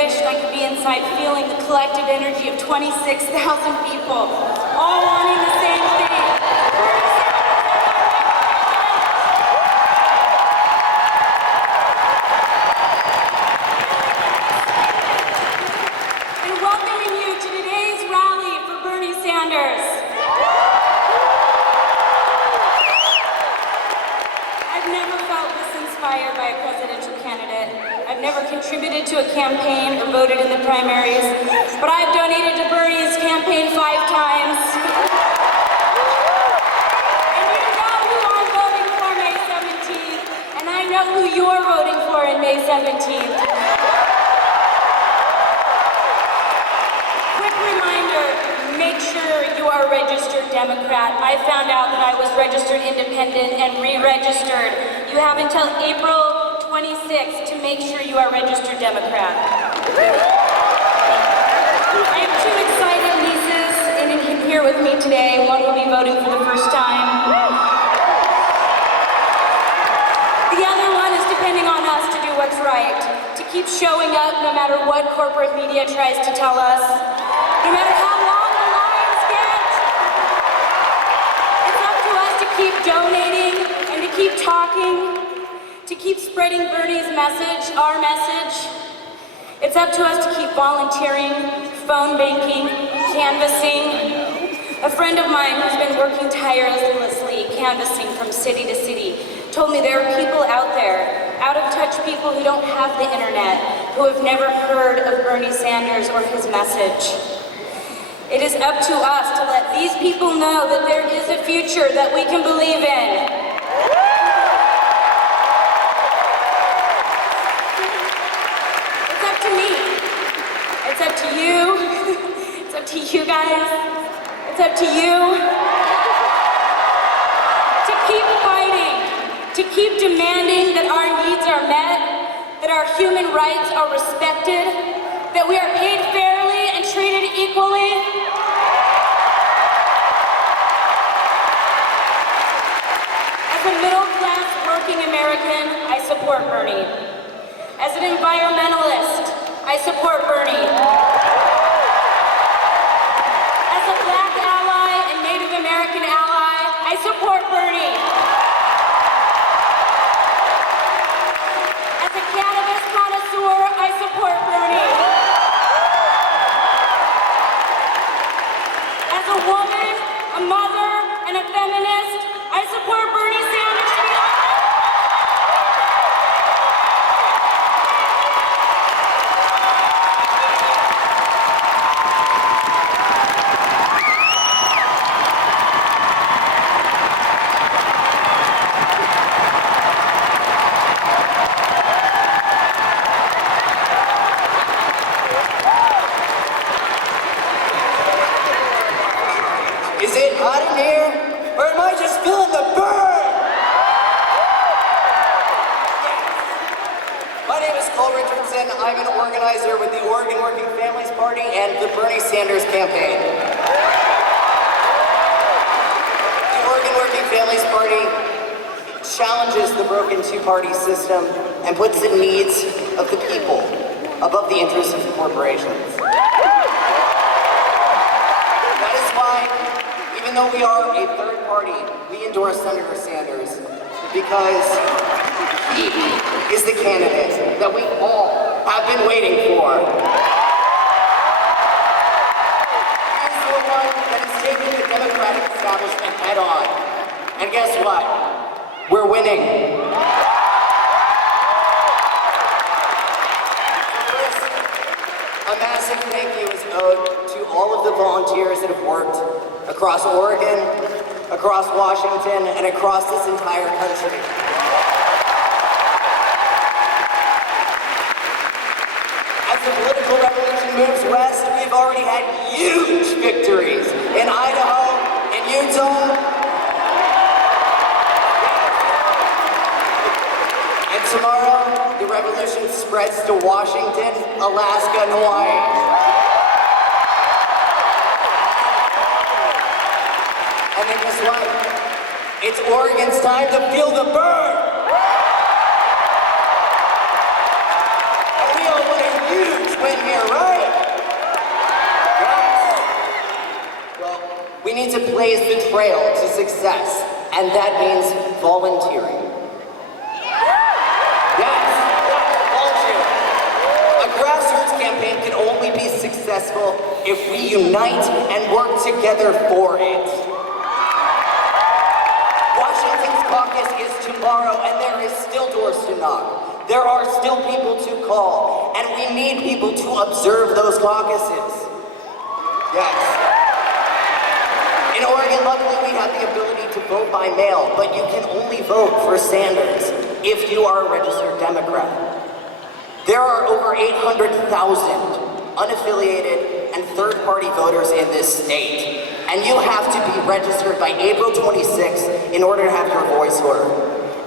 wished I could be inside feeling the collective energy of 26,000 people, all wanting the same thing. And welcoming you to today's rally for Bernie Sanders. I've never felt this inspired by a presidential candidate. I've never contributed to a campaign or voted in the primaries, but I've donated to Bernie's campaign 5 times. And you know who I'm voting for May 17th, and I know who you're voting for in May 17th. Quick reminder, make sure you are a registered Democrat. I found out that I was registered independent and re-registered. You have until April 26th to make sure you are registered Democrat. I have 2 excited nieces here with me today. One will be voting for the first time. The other one is depending on us to do what's right, to keep showing up no matter what corporate media tries to tell us, no matter how long the lines get. It's up to us to keep donating and to keep talking, to keep spreading Bernie's message, our message. It's up to us to keep volunteering, phone banking, canvassing. A friend of mine who's been working tirelessly canvassing from city to city told me there are people out there, out-of-touch people who don't have the internet, who have never heard of Bernie Sanders or his message. It is up to us to let these people know that there is a future that we can believe in. It's up to me. It's up to you. It's up to you guys. It's up to you to keep fighting, to keep demanding that our needs are met, that our human rights are respected, that we are paid fairly and treated equally. As a middle-class working American, I support Bernie. As an environmentalist, I support Bernie. As a Black ally and Native American ally, I support Bernie. As a cannabis connoisseur, I support Bernie. As a woman, a mother, and a feminist, I support Bernie Sanders. Is it hot in here, or am I just feeling the burn? Yes. My name is Cole Richardson. I'm an organizer with the Oregon Working Families Party and the Bernie Sanders campaign. The Oregon Working Families Party challenges the broken two-party system and puts the needs of the people above the interests of corporations. That is why, even though we are a third party, we endorse Senator Sanders because he is the candidate that we all have been waiting for. He is the one that is taking the Democratic establishment head on. And guess what? We're winning. A massive thank you is owed to all of the volunteers that have worked across Oregon, across Washington, and across this entire country. As the political revolution moves west, we've already had huge victories in Idaho, in Utah, and tomorrow the revolution spreads to Washington, Alaska, and Hawaii. And then guess what? It's Oregon's time to feel the burn! And we all want a huge win blaze the trail to success, and that means volunteering. Yes, volunteering. A grassroots campaign can only be successful if we unite and work together for it. Washington's caucus is tomorrow, and there is still doors to knock. There are still people to call, and we need people to observe those caucuses. Yes. In Oregon, luckily, we have the ability to vote by mail, but you can only vote for Sanders if you are a registered Democrat. There are over 800,000 unaffiliated and third-party voters in this state, and you have to be registered by April 26th in order to have your voice heard.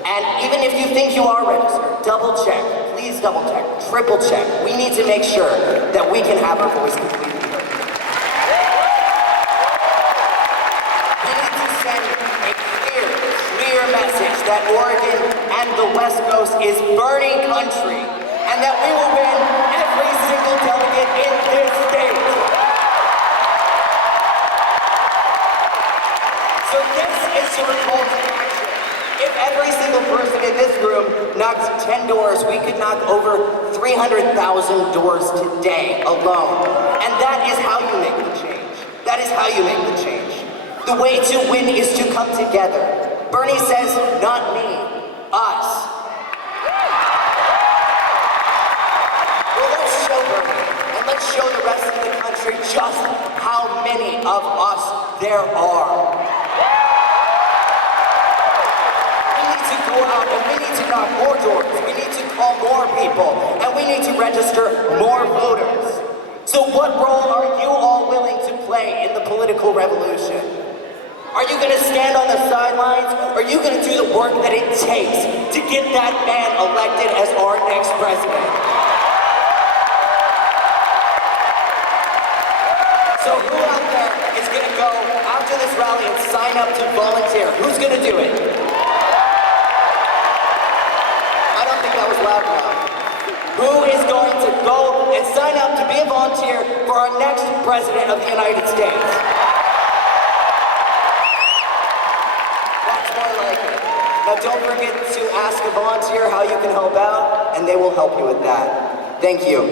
And even if you think you are registered, double check, please double check, triple check. We need to make sure that we can have our voice completely heard. We need to send a clear message that Oregon and the West Coast is Bernie country, and that we will win every single delegate in this state. So this is your call to action. If every single person in this room knocks 10 doors, we could knock over 300,000 doors today alone. And that is how you make the change. That is how you make the change. The way to win is to come together. Bernie says, not me, us. Well, let's show Bernie, and let's show the rest of the country just how many of us there are. Go out and we need to knock more doors, we need to call more people, and we need to register more voters. So what role are you all willing to play in the political revolution? Are you going to stand on the sidelines, or are you going to do the work that it takes to get that man elected as our next president? So who out there is going to go after this rally and sign up to volunteer? Who's going to do it? That was loud enough. Who is going to go and sign up to be a volunteer for our next president of the United States? That's more like it. Now don't forget to ask a volunteer how you can help out, and they will help you with that. Thank you.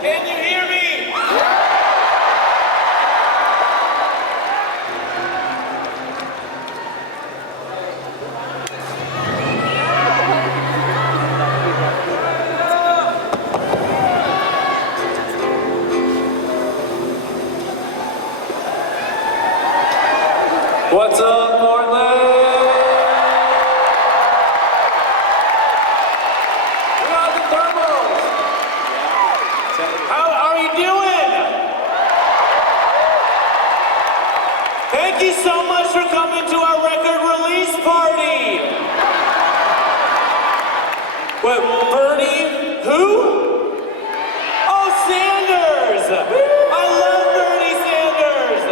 Can you hear me? What's up, Portland? We are the Thermals. How are you doing? Thank you so much for coming to our record release party. Wait, Bernie? Who? Oh, Sanders! I love Bernie Sanders!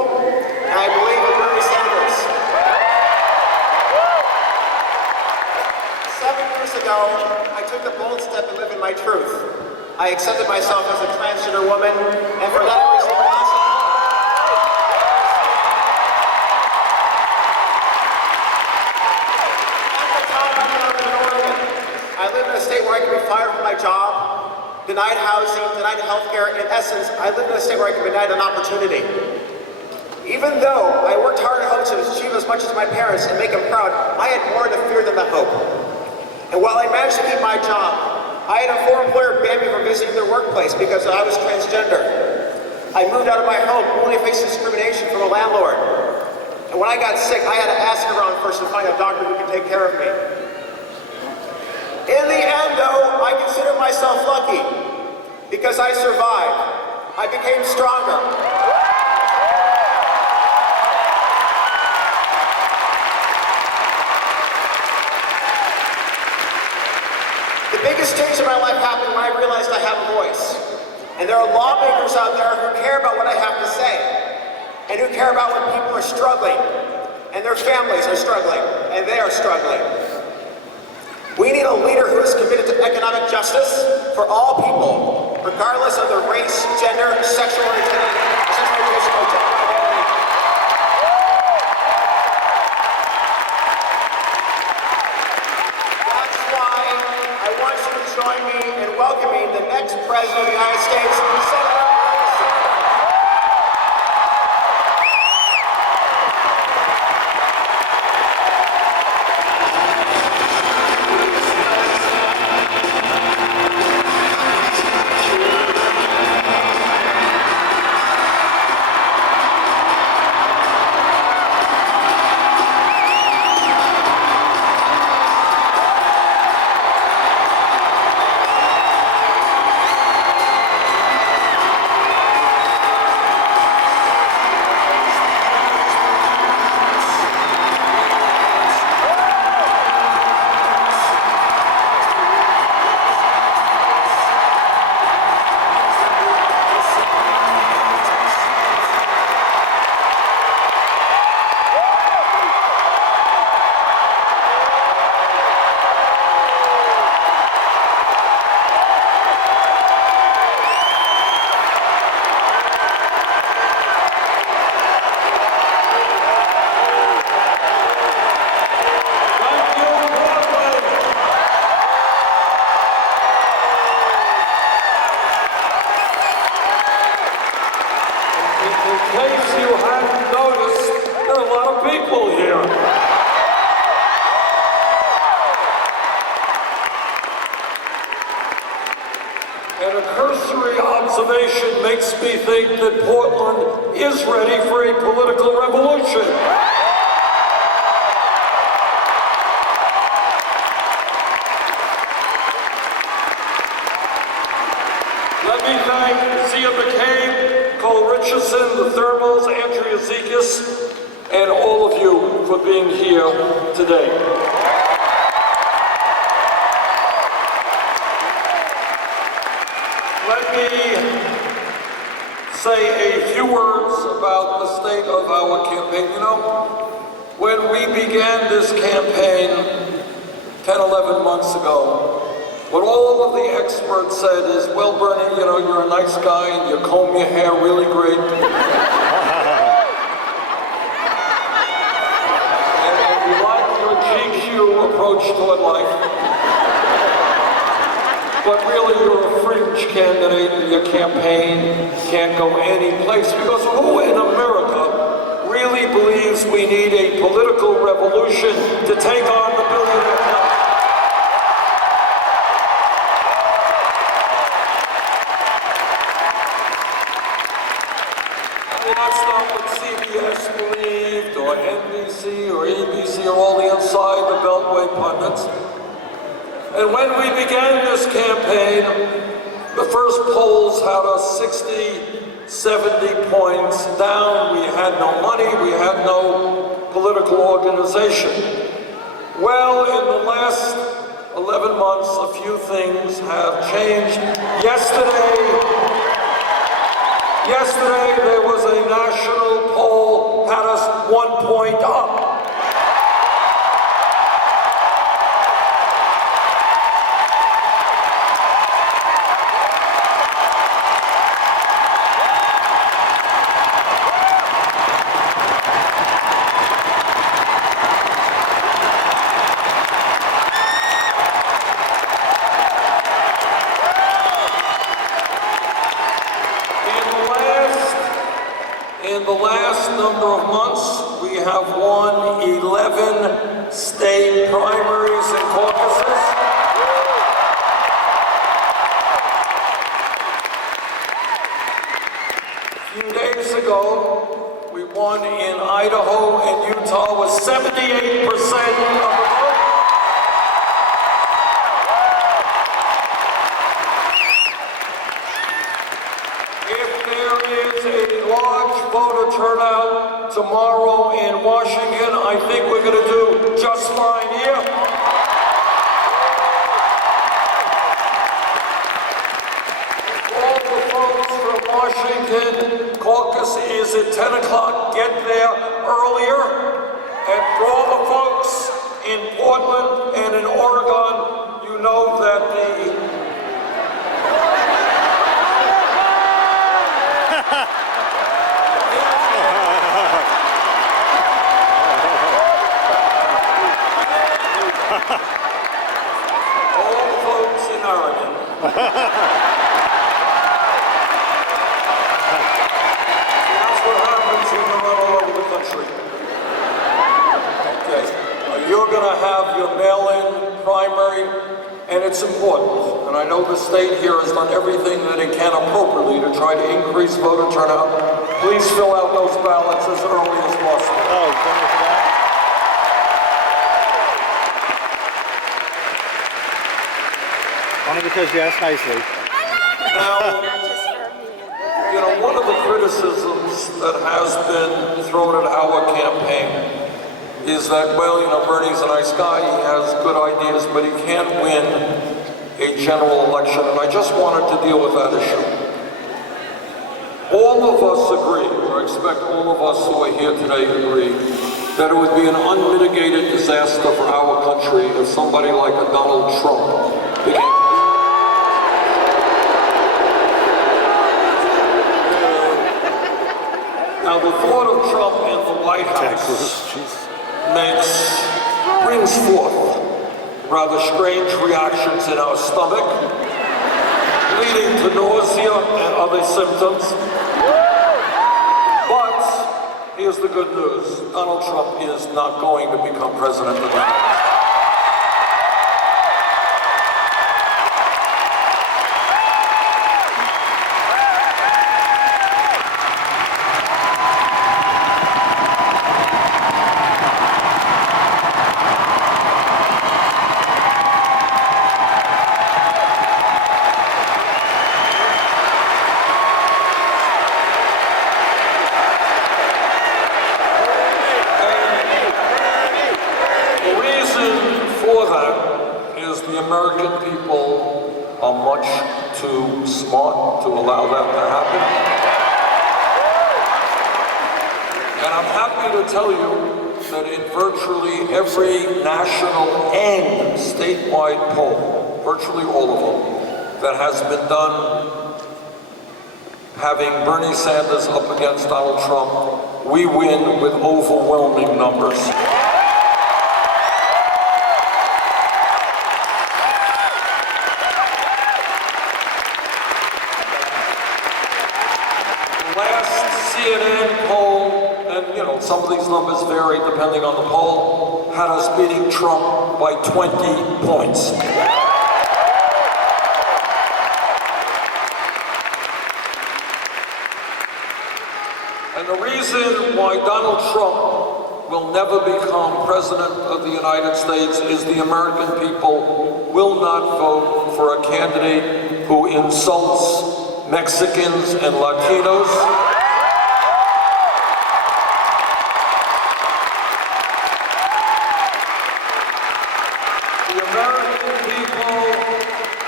people, and I believe in Bernie Sanders. 7 years ago, I took the bold step to live in my truth. I accepted myself as a transgender woman, and for that I received lots of I live in a state where I can be fired from my job, denied housing, denied health care. In essence, I live in a state where I can be denied an opportunity. Even though I worked hard at home to achieve as much as my parents and make them proud, I had more to fear than the hope. And while I managed to keep my job, I had a former employer ban me from visiting their workplace because I was transgender. I moved out of my home only facing discrimination from a landlord. And when I got sick, I had to ask around first to find a doctor who could take care of me. In the end, though, I consider myself lucky because I survived. I became stronger. The biggest change in my life happened when I realized I have a voice. And there are lawmakers out there who care about what I have to say and who care about when people are struggling and their families are struggling and they are struggling. We need a leader who is committed to economic justice for all people, regardless of their race, gender, sexual orientation, or gender identity. That's why I want you to join me in welcoming the next President of the United States, Senator Moda Center. And a cursory observation makes me think that Portland is ready for a political revolution. Let me thank Zia McCabe, Cole Richardson, the Thermals, Andrea Zekis, and all of you for being here today. Let me say a few words about the state of our campaign. You know, when we began this campaign 10, 11 months ago, what all of the experts said is, well, Bernie, you know, you're a nice guy and you comb your hair really great. And we like your GQ approach toward life. But really, you're a fringe candidate and your campaign can't go any place because who in America really believes we need a political revolution to take on the billionaire class? I mean, that's not what CBS believed, or NBC, or ABC, or all the inside the Beltway pundits. And when we began this campaign, the first polls had us 60, 70 points down. We had no money, we had no political organization. Well, in the last 11 months, a few things have changed. Yesterday Yesterday, there was a national poll, had us 1 point up. In the last number of months, we have won 11 state primaries and caucuses. A few days ago, we won in Idaho and Utah with 78% of the vote. If there is a large voter turnout tomorrow in Washington, I think we're going to do just fine here. All the folks from Washington, caucus is at 10 o'clock. Get there earlier. And for all the folks in Portland and in Oregon, you know that the all the folks in Oregon. That's what happens when you're all over the country. Okay. You're going to have your mail-in primary, and it's important. And I know the state here has done everything that it can appropriately to try to increase voter turnout. Please fill out those ballots as early as possible. Oh, thank you for that. Only because you asked nicely. Now, you know, one of the criticisms that has been thrown at our campaign is that, well, you know, Bernie's a nice guy, he has good ideas, but he can't win a general election, and I just wanted to deal with that issue. All of us agree, or I expect all of us who are here today agree, that it would be an unmitigated disaster for our country if somebody like a Donald Trump became president. Now, the thought of Trump in the White House brings forth rather strange reactions in our stomach, leading to nausea and other symptoms. But here's the good news. Donald Trump is not going to become president of the United States. The American people are much too smart to allow that to happen. And I'm happy to tell you that in virtually every national and statewide poll, virtually all of them, that has been done having Bernie Sanders up against Donald Trump, we win with overwhelming numbers. CNN poll, and you know, some of these numbers vary depending on the poll, had us beating Trump by 20 points. And the reason why Donald Trump will never become president of the United States is the American people will not vote for a candidate who insults Mexicans and Latinos. The American people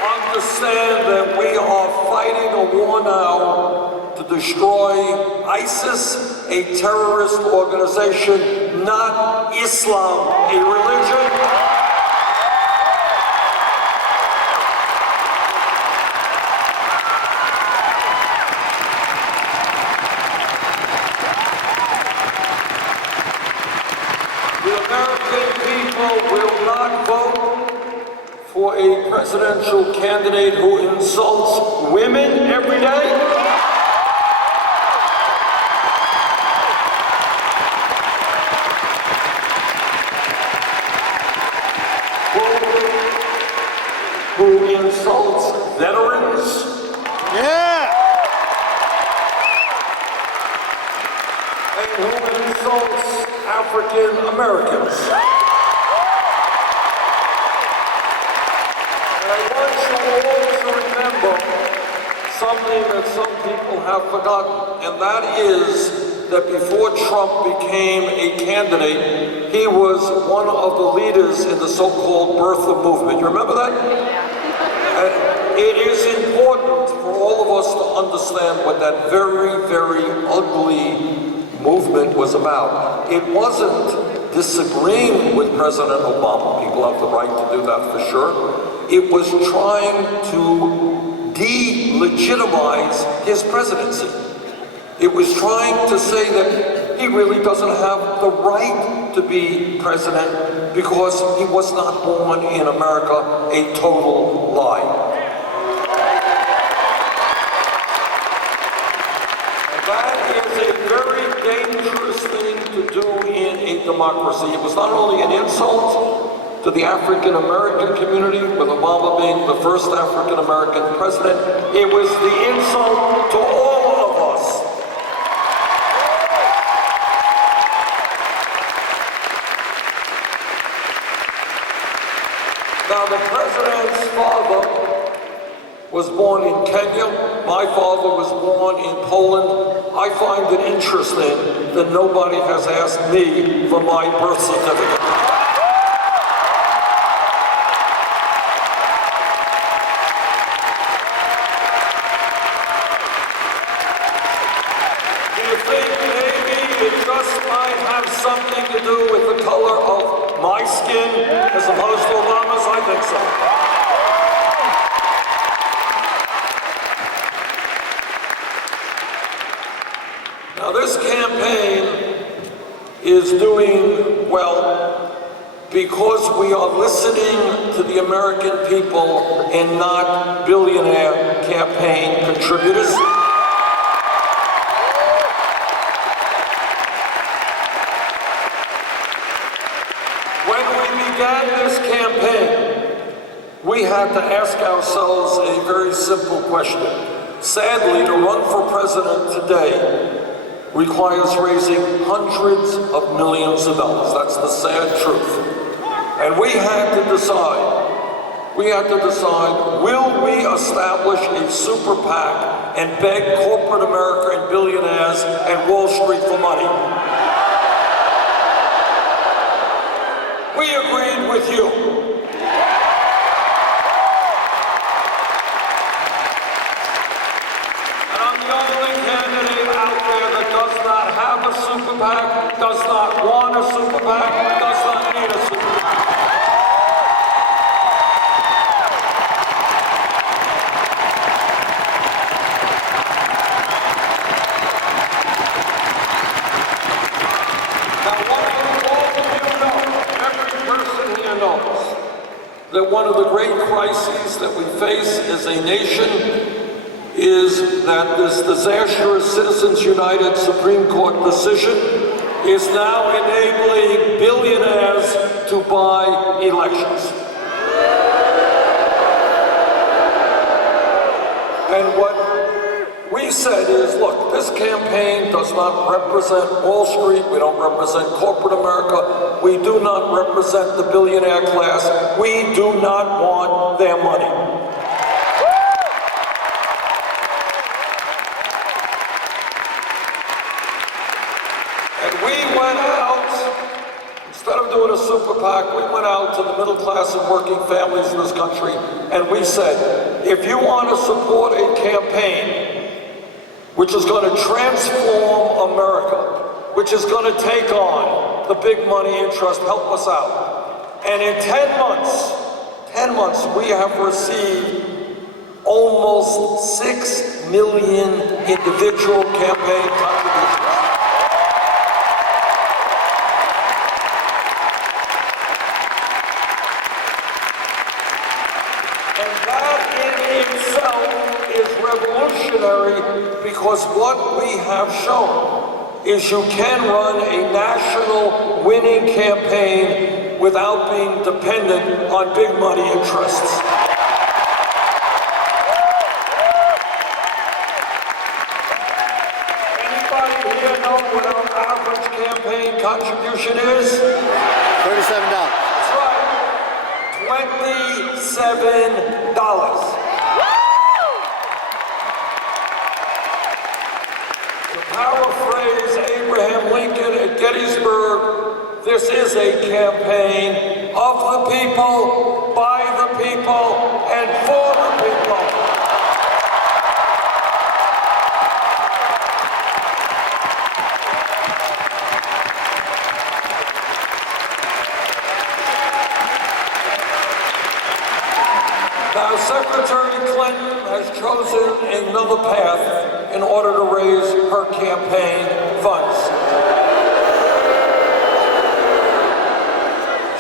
understand that we are fighting a war now to destroy ISIS, a terrorist organization, not Islam, a religion. The American people will not vote for a presidential candidate who insults women every day. Who insults veterans. Yeah! And who insults African Americans. And I want you all to remember something that some people have forgotten, and that is that before Trump became a candidate, he was one of the leaders in the so-called birther movement. You remember that? And it is important for all of us to understand what that very, very ugly movement was about. It wasn't disagreeing with President Obama. People have the right to do that for sure. It was trying to delegitimize his presidency. It was trying to say that he really doesn't have the right to be president because he was not born in America, a total lie. That is a very dangerous thing to do in a democracy. It was not only an insult to the African American community, with Obama being the first African American president, it was the insult to all of us. Now, the president's father was born in Kenya. My father was born in Poland. I find it interesting that nobody has asked me for my birth certificate. Do you think maybe it just might have something to do with the color of my skin as opposed to Obama's? I think so. Now, this campaign is doing well because we are listening to the American people and not billionaire campaign contributors. When we began this campaign, we had to ask ourselves a very simple question. Sadly, to run for president today requires raising hundreds of millions of dollars. That's the sad truth. And we had to decide, will we establish a super PAC and beg corporate America and billionaires and Wall Street for money? We agreed with you. Super PAC, does not want a super PAC, does not need a super PAC. Now, all of you know, every person here knows, that one of the great crises that we face as a nation is that this disastrous Citizens United Supreme Court decision is now enabling billionaires to buy elections. And what we said is, look, this campaign does not represent Wall Street, we don't represent corporate America, we do not represent the billionaire class, we do not want their money. Instead of doing a super PAC, we went out to the middle class and working families in this country, and we said, if you want to support a campaign which is going to transform America, which is going to take on the big money interest, help us out. And in 10 months, we have received almost 6 million individual campaign contributions. And that in itself is revolutionary, because what we have shown is you can run a national winning campaign without being dependent on big money interests. Anybody here know what our average campaign contribution is? $37. That's right, $27. To paraphrase Abraham Lincoln at Gettysburg, this is a campaign of the people, by the people, and for the people. Now, Secretary Clinton has chosen another path in order to raise her campaign funds.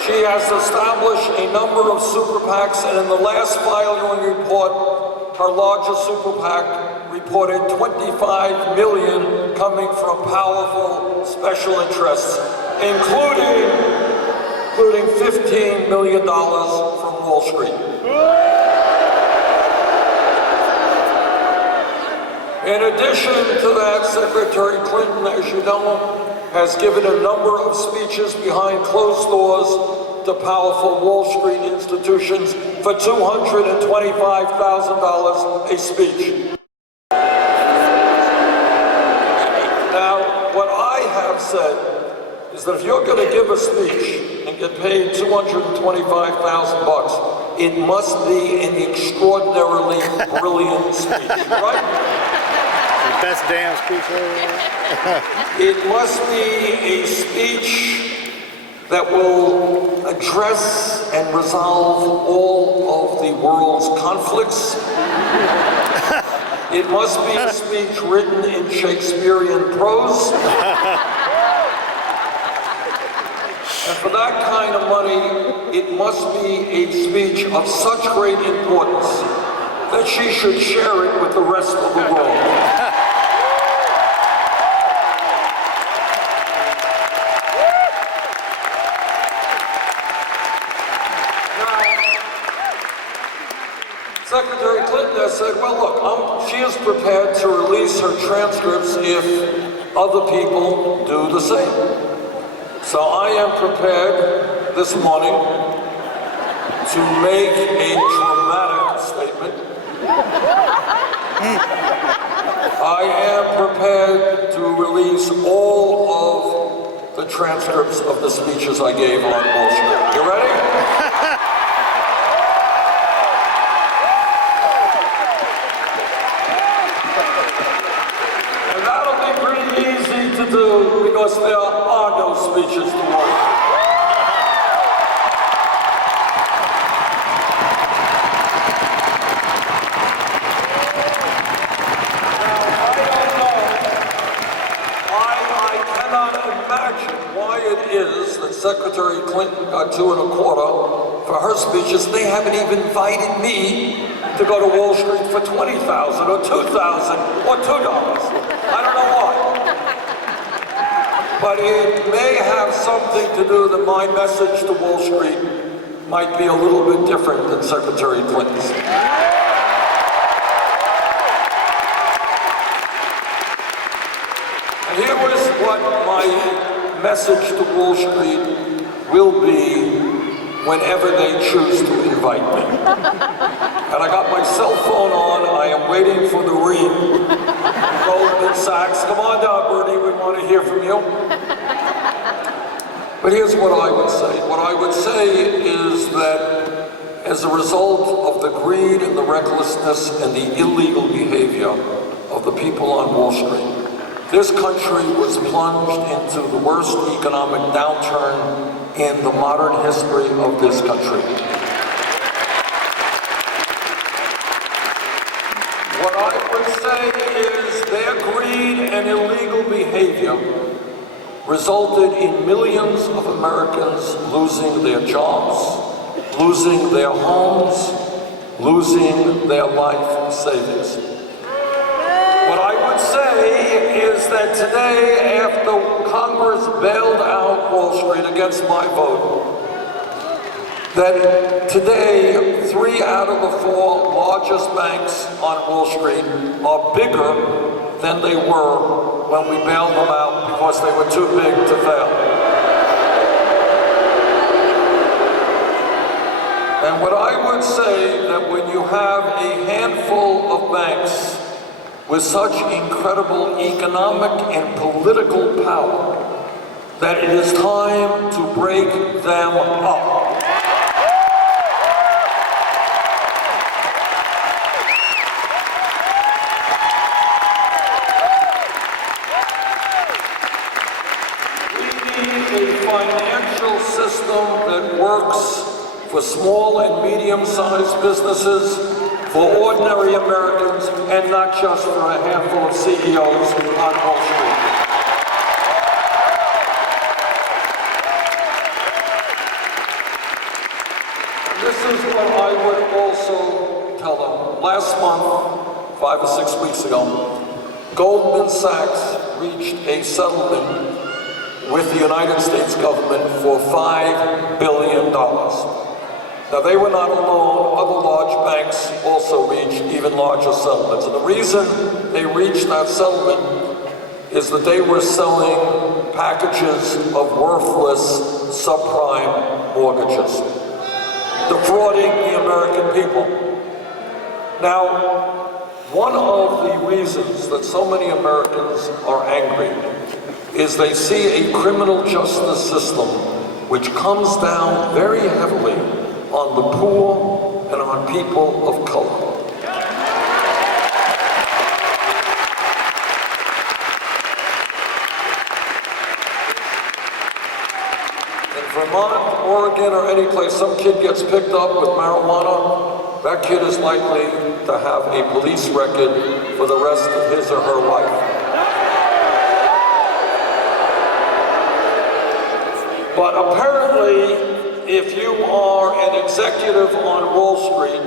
She has established a number of super PACs, and in the last filing report, her largest super PAC reported $25 million coming from powerful special interests, including $15 million from Wall Street. In addition to that, Secretary Clinton, as you know, has given a number of speeches behind closed doors to powerful Wall Street institutions for $225,000 a speech. Now, what I have said is that if you're going to give a speech and get paid $225,000, it must be an extraordinarily brilliant speech, right? Best damn speech ever. It must be a speech that will address and resolve all of the world's conflicts. It must be a speech written in Shakespearean prose. And for that kind of money, it must be a speech of such great importance that she should share it with the rest of the world. Secretary Clinton has said, well, look, she is prepared to release her transcripts if other people do the same. So I am prepared this morning to make a dramatic statement. I am prepared to release all of the transcripts of the speeches I gave on Wall Street. You ready? Because there are no speeches to make. I cannot imagine why it is that Secretary Clinton got $2.25 for her speeches. They haven't even invited me to go to Wall Street for $20,000 or $2,000 or $2. I don't know why. But it may have something to do that my message to Wall Street might be a little bit different than Secretary Clinton's. And here was what my message to Wall Street will be whenever they choose to invite me. And I got my cell phone on, I am waiting for the ring. Goldman Sachs, come on down, Bernie, we want to hear from you. But here's what I would say. What I would say is that as a result of the greed and the recklessness and the illegal behavior of of the people on Wall Street. This country was plunged into the worst economic downturn in the modern history of this country. What I would say is their greed and illegal behavior resulted in millions of Americans losing their jobs, losing their homes, losing their life savings. What I would say is that today, after Congress bailed out Wall Street against my vote, that today 3 out of the 4 largest banks on Wall Street are bigger than they were when we bailed them out because they were too big to fail. And what I would say that when you have a handful of banks with such incredible economic and political power, that it is time to break them up. We need a financial system that works for small and medium-sized businesses, for ordinary Americans, and not just for a handful of CEOs on Wall Street. This is what I would also tell them. Last month, 5 or 6 weeks ago, Goldman Sachs reached a settlement with the United States government for $5 billion. Now, they were not alone. Other large banks also reached even larger settlements. And the reason they reached that settlement is that they were selling packages of worthless subprime mortgages, defrauding the American people. Now, one of the reasons that so many Americans are angry is they see a criminal justice system which comes down very heavily on the poor and on people of color. In Vermont, Oregon, or any place, some kid gets picked up with marijuana, that kid is likely to have a police record for the rest of his or her life. But apparently, if you are an executive on Wall Street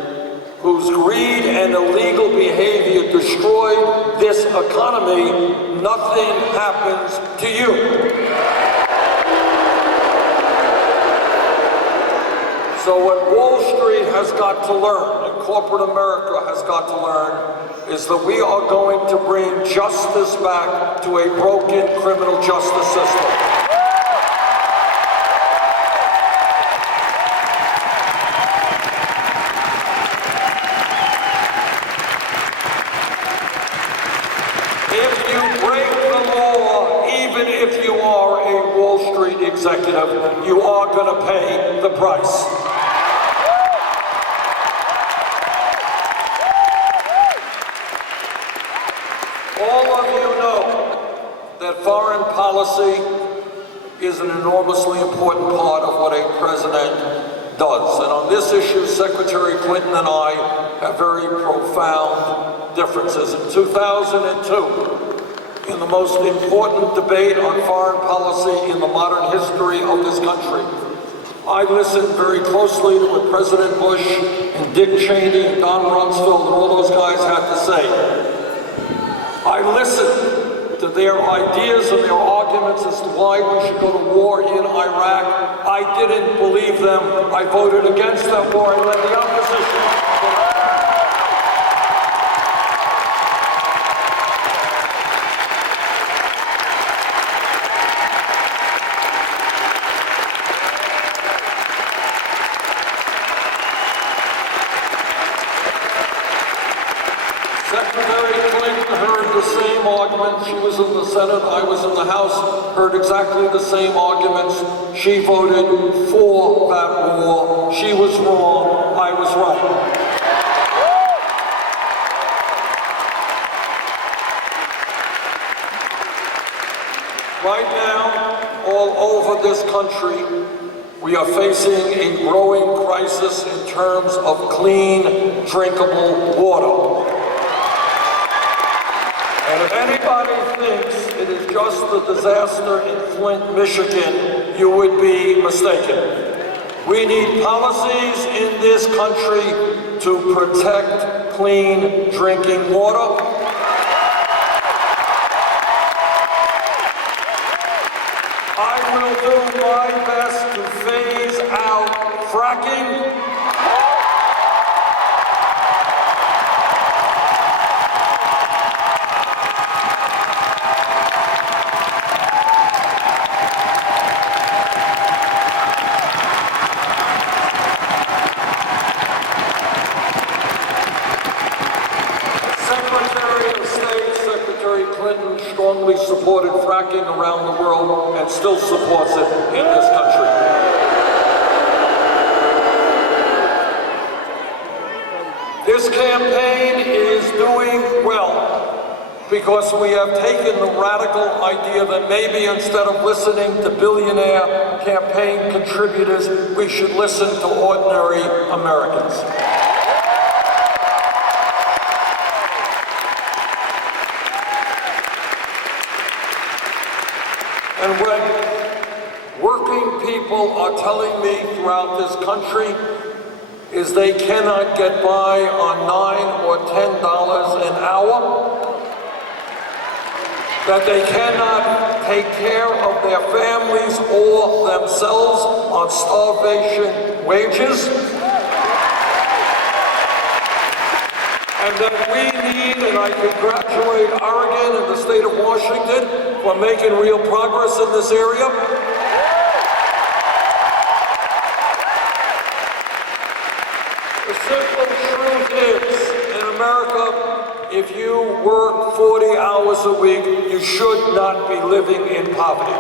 whose greed and illegal behavior destroyed this economy, nothing happens to you. So what Wall Street has got to learn, and corporate America has got to learn, is that we are going to bring justice back to a broken criminal justice system. If you break the law, even if you are a Wall Street executive, you are going to pay the price. All of you know that foreign policy is an enormously important part of what a president does. And on this issue, Secretary Clinton and I have very profound differences. In 2002, in the most important debate on foreign policy in the modern history of this country, I listened very closely to what President Bush and Dick Cheney and Don Rumsfeld and all those guys had to say. I listened to their ideas and their arguments as to why we should go to war in Iraq. I didn't believe them. I voted against that war and let the opposition. Secretary Clinton heard the same arguments. She was in the Senate, I was in the House, heard exactly the same arguments. She voted for that war. She was wrong, I was right. right now, all over this country, we are facing a growing crisis in terms of clean, drinkable water. And if anybody thinks it is just a disaster in Flint, Michigan, you would be mistaken. We need policies in this country to protect clean drinking water. I will do my best to phase out fracking. Strongly supported fracking around the world and still supports it in this country. This campaign is doing well because we have taken the radical idea that maybe instead of listening to billionaire campaign contributors, we should listen to ordinary Americans. And when working people are telling me throughout this country is they cannot get by on $9 or $10 an hour, that they cannot take care of their families or themselves on starvation wages, and that we need, and I congratulate Oregon and the state of Washington for making real progress in this area. The simple truth is, in America, if you work 40 hours a week, you should not be living in poverty.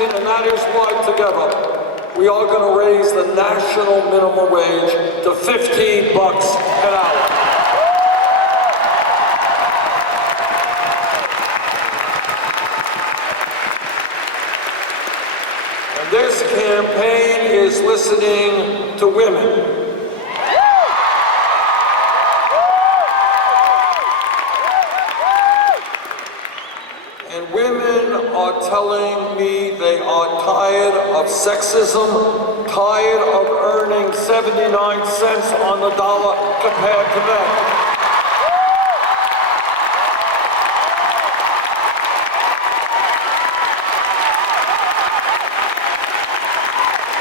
And that is why together we are going to raise the national minimum wage to $15 an hour. And this campaign is listening to women. And women are telling me they are tired of sexism, tired of earning 79 cents on the dollar compared to men.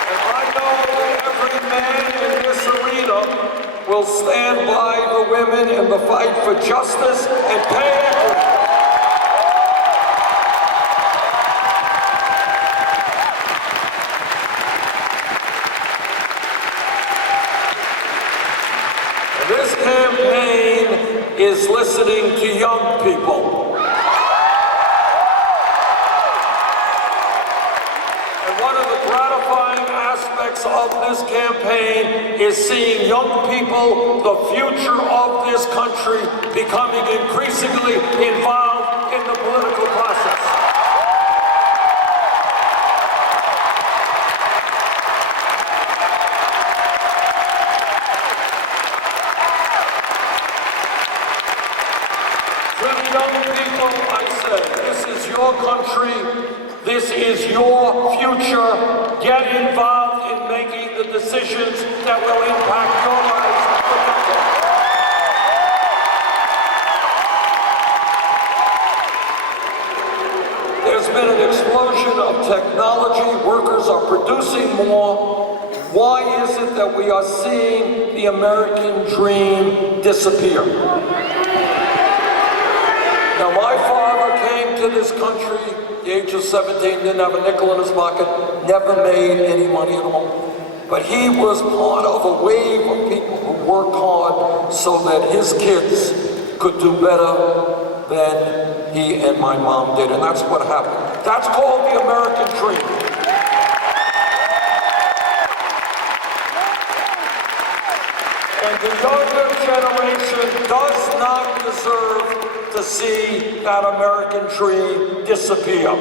And I know that every man in this arena will stand by the women in the fight for justice and pay equity. This campaign is listening to young people. And one of the gratifying aspects of this campaign is seeing young people, the future of this country, becoming increasingly involved in the political process. Young people, I say, this is your country, this is your future. Get involved in making the decisions that will impact your lives forever. There's been an explosion of technology. Workers are producing more. Why is it that we are seeing the American dream disappear? Now, my father came to this country at the age of 17, didn't have a nickel in his pocket, never made any money at all. But he was part of a wave of people who worked hard so that his kids could do better than he and my mom did, and that's what happened. That's called the American dream. And the younger generation does not deserve to see that American dream disappear.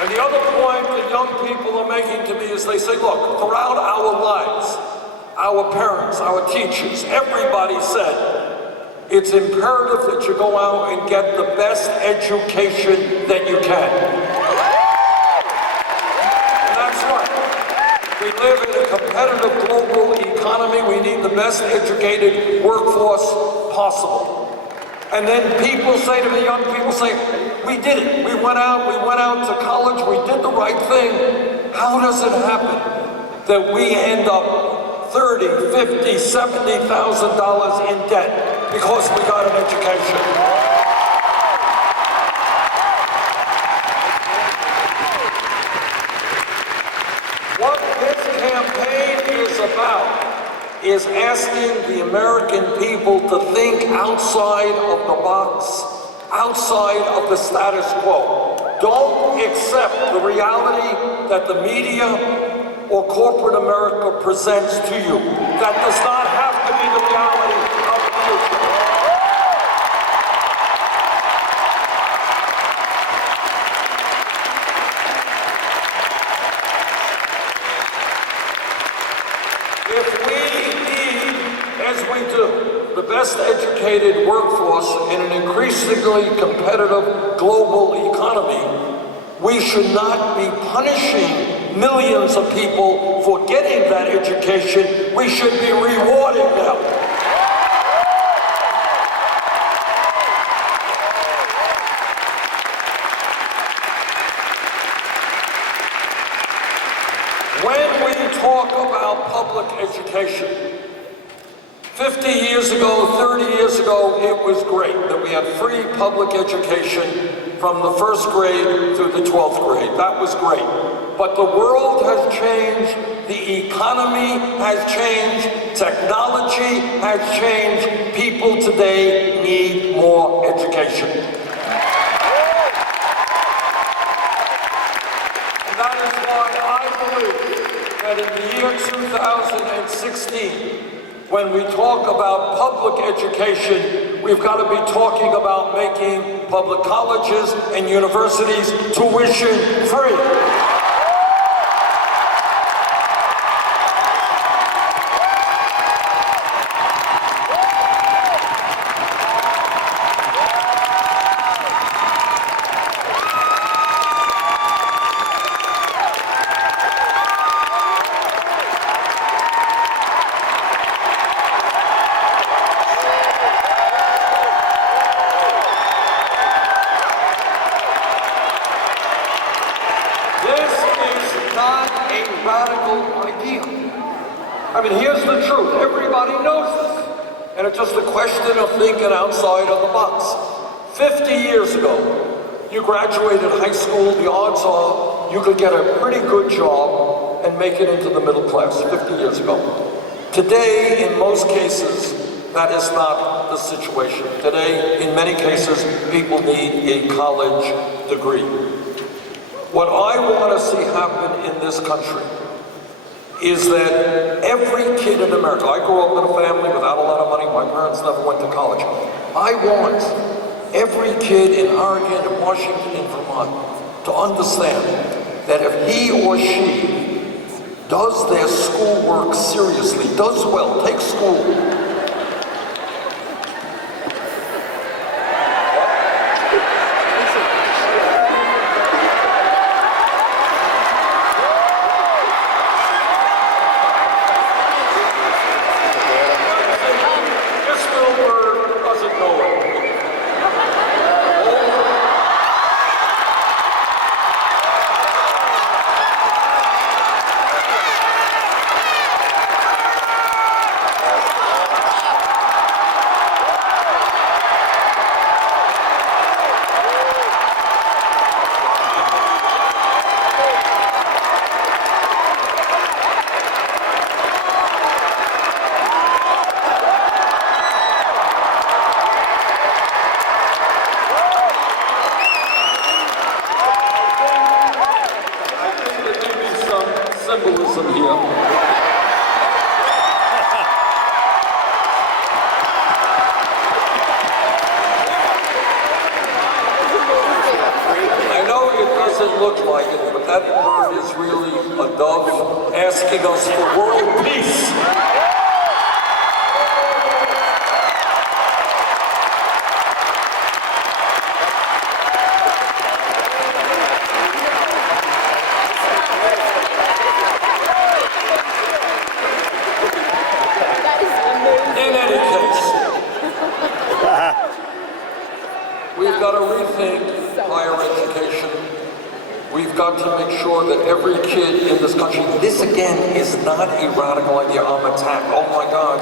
And the other point that young people are making to me is they say, look, throughout our lives, our parents, our teachers, everybody said, it's imperative that you go out and get the best education that you can. And that's right. We live in a competitive global economy. We need the best educated workforce possible. And then people say to me, young people say, we did it. We went out to college, we did the right thing. How does it happen that we end up $30,000, $50,000, $70,000 in debt because we got an education? What this campaign is about is asking the American people to think outside of the box, outside of the status quo. Don't accept the reality that the media or corporate America presents to you. That does not have to be the reality of the future. If we need, as we do, the best educated workforce in an increasingly competitive global economy, we should not be punishing millions of people for getting that education. We should be rewarding them. When we talk about public education, 50 years ago, 30 years ago, it was great that we had free public education from the first grade through the 12th grade. That was great. But the world has changed, the economy has changed, technology has changed. People today need more education. And that is why I believe that in the year 2016, when we talk about public education, we've got to be talking about making public colleges and universities tuition free. I mean, here's the truth. Everybody knows this. And it's just a question of thinking outside of the box. 50 years ago, you graduated high school, the odds are you could get a pretty good job and make it into the middle class 50 years ago. Today, in most cases, that is not the situation. Today, in many cases, people need a college degree. What I want to see happen in this country is that every kid in America, I grew up in a family without a lot of money, my parents never went to college. I want every kid in Oregon, in Washington, in Vermont to understand that if he or she does their schoolwork seriously, does well, takes school, look like it, but that bird is really a dove asking us for world peace. In any case, we've got to rethink higher education. We've got to make sure that every kid in this country, this again is not a radical idea. I'm attacked. Oh my God,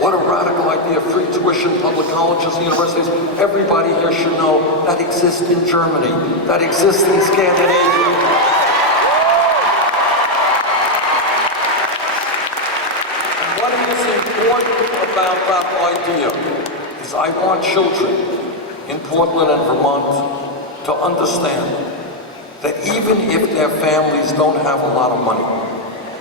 what a radical idea. Free tuition, public colleges and universities. Everybody here should know that exists in Germany, that exists in Scandinavia. And what is important about that idea is I want children in Portland and Vermont to understand that even if their families don't have a lot of money,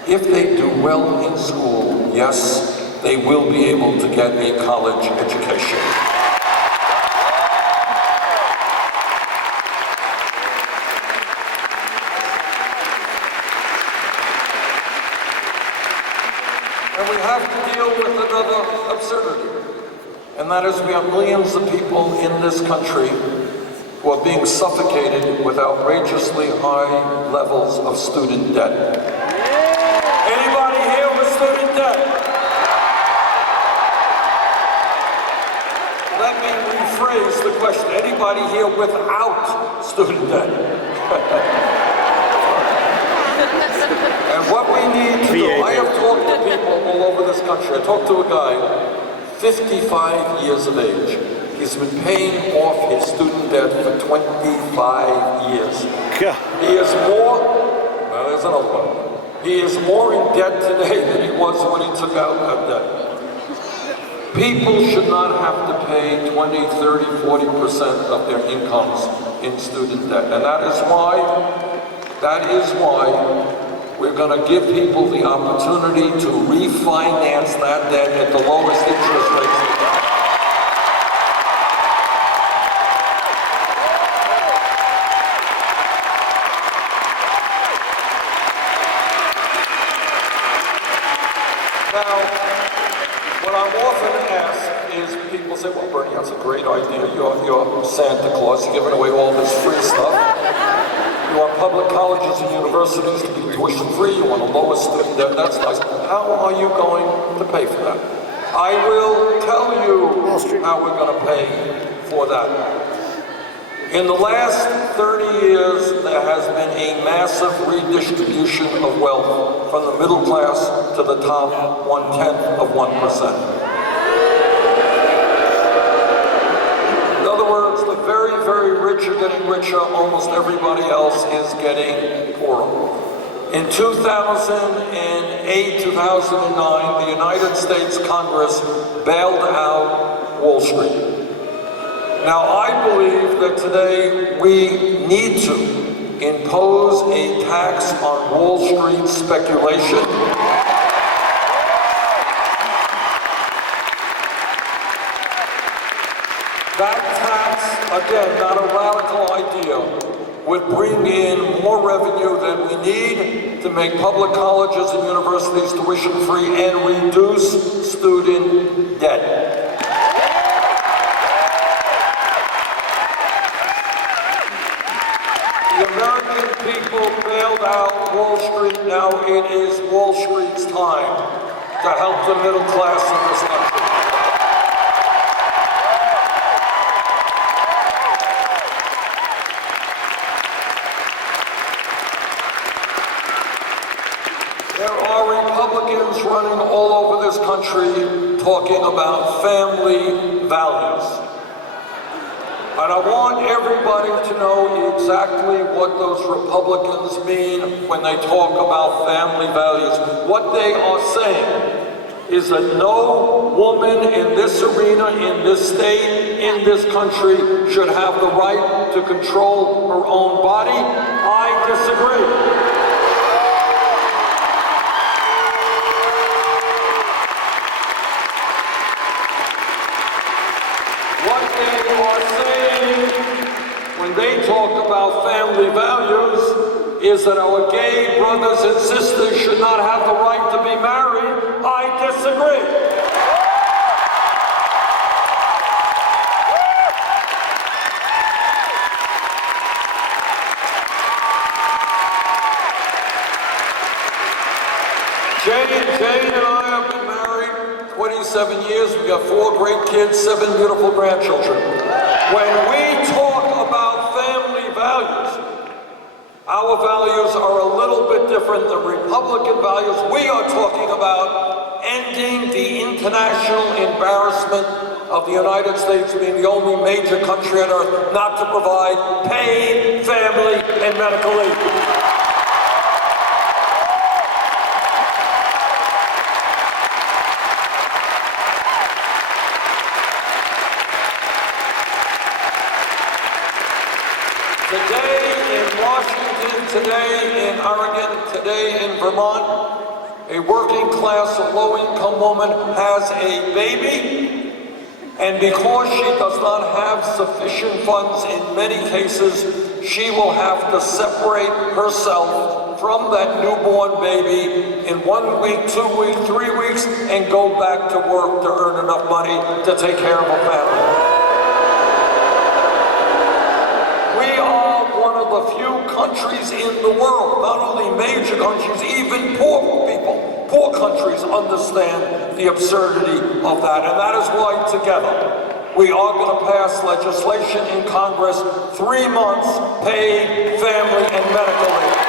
if they do well in school, yes, they will be able to get a college education. And we have to deal with another absurdity, and that is we have millions of people in this country who are being suffocated with outrageously high levels of student debt. Anybody here with student debt? Let me rephrase the question. Anybody here without student debt? And what we need to do, I have talked to people all over this country. I talked to a guy, 55 years of age. He's been paying off his student debt for 25 years. He is more, well, there's another one. He is more in debt today than he was when he took out that debt. People should not have to pay 20, 30, 40% of their incomes in student debt. And that is why we're going to give people the opportunity to refinance that debt at the lowest interest rates. Now, what I'm often asked is people say, well, Bernie, that's a great idea. You're Santa Claus, you're giving away all this free stuff. You want public colleges and universities to be tuition free, you want the lowest student debt, that's nice. How are you going to pay for that? I will tell you how we're going to pay for that. In the last 30 years, there has been a massive redistribution of wealth from the middle class to the top 1/10 of 1%. In other words, the very, very rich are getting richer, almost everybody else is getting poorer. In 2008, 2009, the United States Congress bailed out Wall Street. Now, I believe that today we need to impose a tax on Wall Street speculation. That tax, again, not a radical idea, would bring in more revenue than we need to make public colleges and universities tuition free and reduce student debt. The American people bailed out Wall Street. Now it is Wall Street's time to help the middle class in this country. There are Republicans running all over this country talking about family values. And I want everybody to know exactly what those Republicans mean when they talk about family values. What they are saying is that no woman in this arena, in this state, in this country should have the right to control her own body. I disagree. when they talk about family values is that our gay brothers and sisters should not have the right to be married. I disagree. Jane and I have been married 27 years. We got 4 great kids, 7 beautiful grandchildren. When we talk about family values, our values are a little bit different than Republican values. We are talking about ending the international embarrassment of the United States being the only major country on earth not to provide paid family and medical leave. Today in Washington, today in Oregon, today in Vermont, a working class or low-income woman has a baby, and because she does not have sufficient funds in many cases, she will have to separate herself from that newborn baby in 1 week, 2 weeks, 3 weeks, and go back to work to earn enough money to take care of her family. The few countries in the world, not only major countries, even poor people, poor countries understand the absurdity of that. And that is why together we are going to pass legislation in Congress, 3 months paid family and medical leave.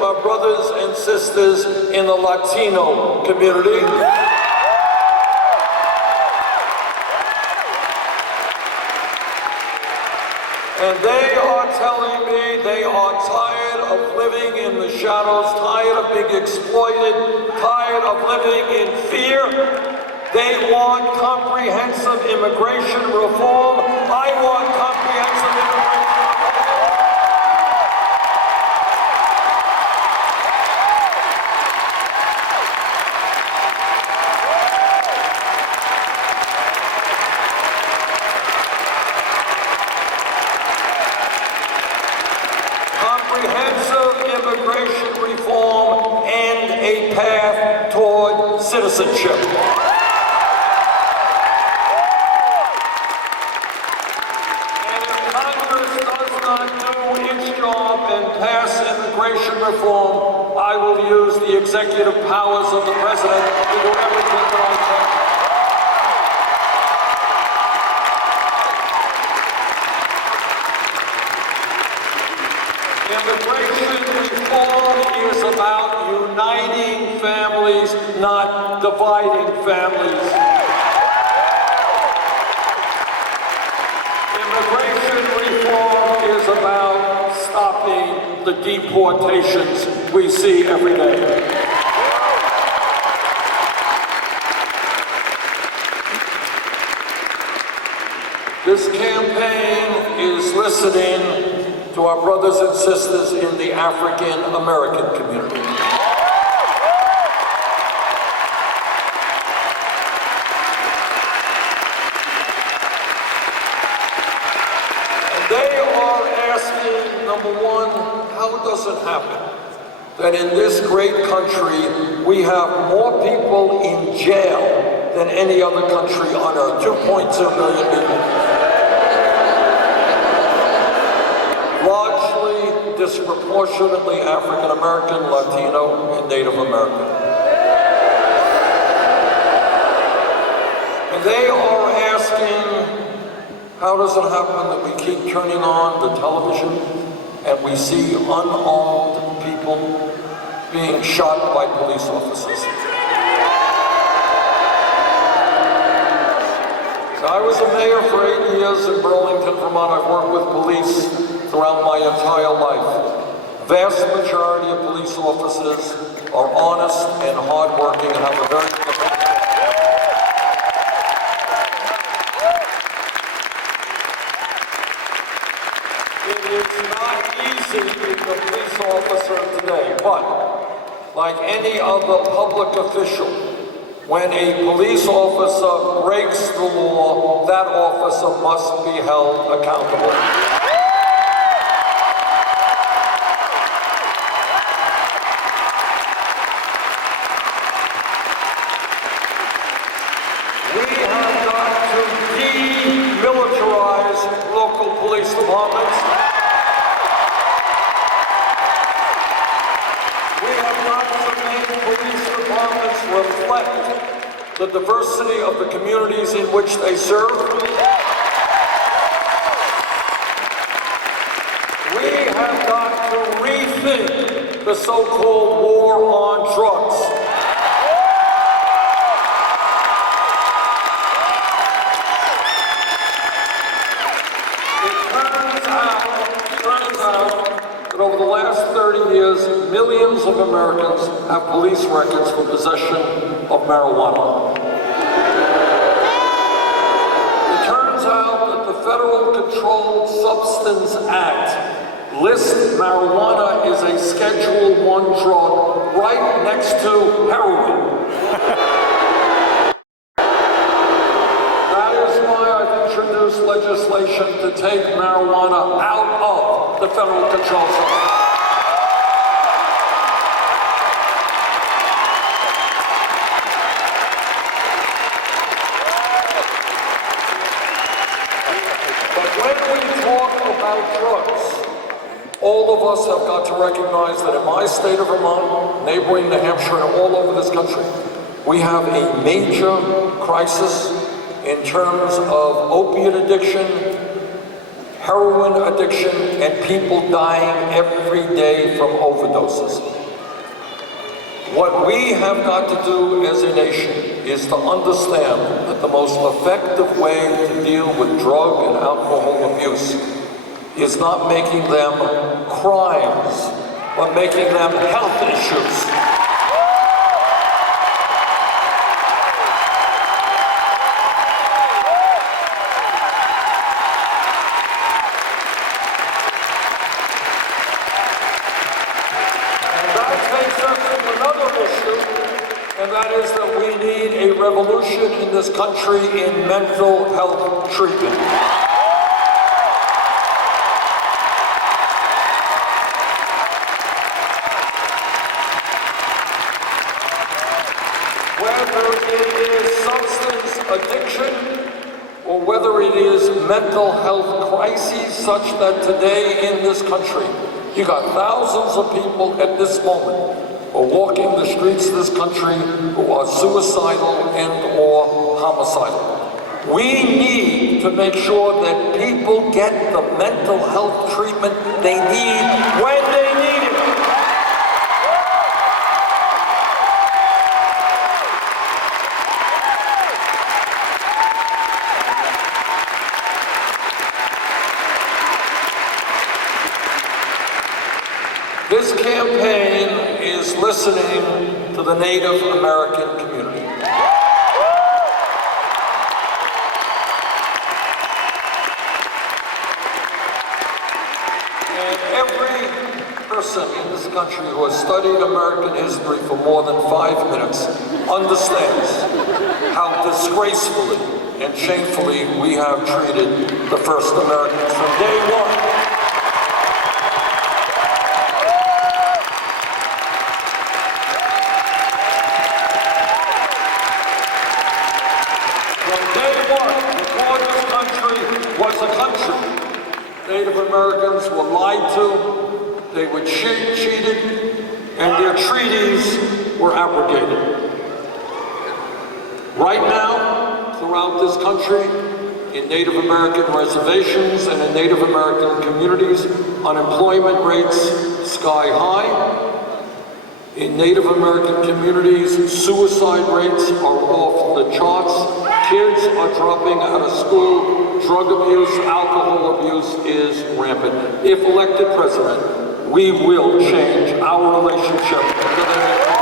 Our brothers and sisters in the Latino community. And they are telling me they are tired of living in the shadows, tired of being exploited, tired of living in fear. They want comprehensive immigration reform. I want comprehensive immigration reform. Immigration reform and a path toward citizenship. And if Congress does not do its job and pass immigration reform, I will use the executive powers of the president to do everything that I can. Immigration reform is about uniting families, not dividing families. Immigration reform is about stopping the deportations we see every day. This campaign is listening to our brothers and sisters in the African American community. And they are asking, number one, how does it happen that in this great country we have more people in jail than any other country on earth, 2.2 million people. Largely, disproportionately African American, Latino, and Native American. And they are asking, how does it happen that we keep turning on the television and we see unarmed people being shot by police officers? So I was a mayor for 8 years in Burlington, Vermont. I've worked with police throughout my entire life. Vast majority of police officers are honest and hardworking and have a very easy being a police officer today, but like any other public official, when a police officer breaks the law, that officer must be held accountable. We have got to demilitarize local police departments. We have got to make police departments reflect the diversity of the communities in which they serve. We have got to rethink the so-called war on drugs. It turns out that over the last 30 years, millions of Americans have police records for possession of marijuana. It turns out that the Federal Controlled Substance Act lists marijuana as a Schedule I drug right next to heroin. That is why I've introduced legislation to take marijuana out of the Federal Controlled Substance Act. Drugs. All of us have got to recognize that in my state of Vermont, neighboring New Hampshire, and all over this country, we have a major crisis in terms of opiate addiction, heroin addiction, and people dying every day from overdoses. What we have got to do as a nation is to understand that the most effective way to deal with drug and alcohol abuse is not making them crimes, but making them health issues. And that takes us to another issue, and that is that we need a revolution in this country in mental health treatment. Whether it is substance addiction or whether it is mental health crises, such that today in this country, you got thousands of people at this moment who are walking the streets of this country who are suicidal and or homicidal. We need to make sure that people get the mental health treatment they need when they need it. This campaign is listening to the Native American community. And every person in this country who has studied American history for more than 5 minutes understands how disgracefully and shamefully we have treated the first Americans from day one. Was a country. Native Americans were lied to, they were cheated, and their treaties were abrogated. Right now, throughout this country, in Native American reservations and in Native American communities, unemployment rates sky high. In Native American communities, suicide rates are off the charts. Kids are dropping out of school. Drug abuse, alcohol abuse is rampant. If elected president, we will change our relationship to the Native.